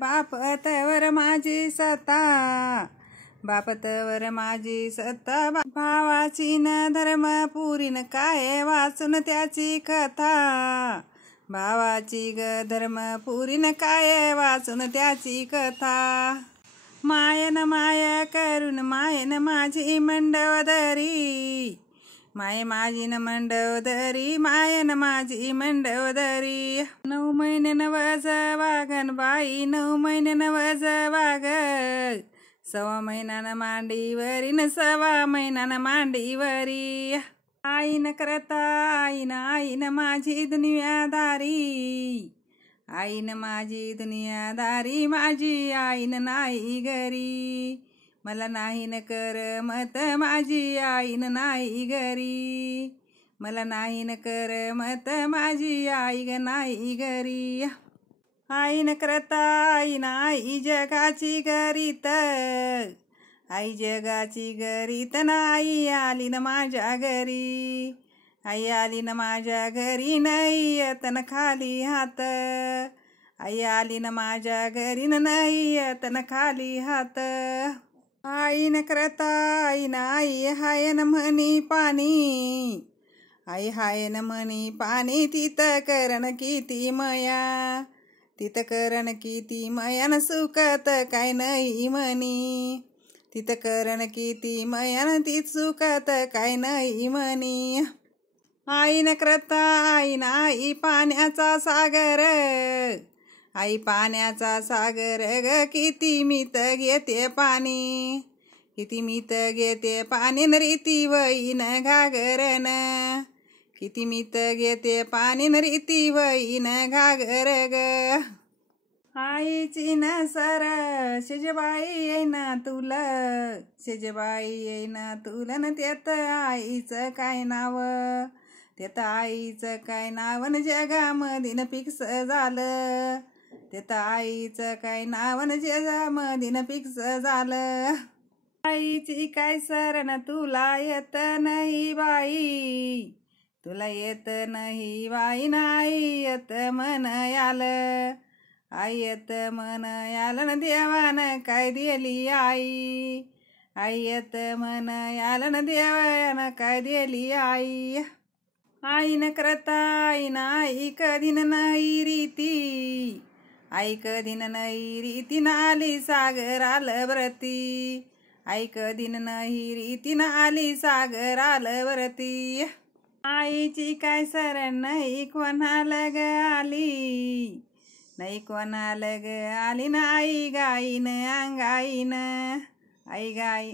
बापतवर माझी सत्ता, बापतवर माझी सत्ता, भावाची न धर्म पुरीन काय वाचून त्याची कथा, भावाची ग धर्म पुरीन काय वाचून त्याची कथा. मायन माया करून मायन माझी मंडवदरी, माय माझी न मंडवदरी, मायन माझी मंडवदरी. 9 महिने नवज वागन बाई, 9 महिने नवज वाग, 6 महिन्यानं मांडीवरी न 6 महिन्यानं मांडीवरी. आईन करता आईन माझी दुनियादारी, आईन माझी दुनियादारी, माझी आईन नाही घरी, मला नाही न करमत माझी आईन नाही घरी, मला नाही न करमत माझी आई ग नाही घरी. आईन करता आई जगाची गरीत, आई जगाची गरीत, आई आली न माझ्या घरी, आई आली न माझ्या घरी, नाही येत न खाली हात, आई आली न माझ्या घरी, नाही येत न खाली हात. आईन करता आई हाय न म्हणी पाणी, आई हाय न म्हणी पाणी, तिथं करण किती मया, तिथं करण किती मया, न सुखत काय नाही म्हणी, तिथं करण किती मया, न ती सुखत काय नाही म्हणी. आईन करता आई पाण्याचा सागर, आई पाण्याचा सागर ग, किती मीत घेते पाणी, किती मीत घेते पाणी, न रीती वहीन घागरन, किती मीत घेते पाणी, न रीती वहीन घागर ग. आईची न सर शेजबाई येईना तुला, शेजबाई येईना तुला, न त्यात आईचं काय नाव, त्यात आईचं काय नाव, न जगामध्ये न फिक्स झालं, त्यात आईचं काय नाव, न जगामध्ये न फिक्स झालं. आईची काय सरण तुला येत नाही बाई, तुला येत नाही बाई, नाही येत मन आलं, आई येत मन आलं, न देवानं काय दिली आई, आई येत मन आलं, न देवानं काय दिली आई. आईन करता आई कधी नाही रीती, आई कधी नाही रीती, न आली सागर आलं व्रती, आई कधी नाही रीती, न आली सागर आलं व्रती. आईची काय सरण नाही कोणाला ग आली, नाही कोणाला ग आली, न आई गाईन अंगाईन, आई गाई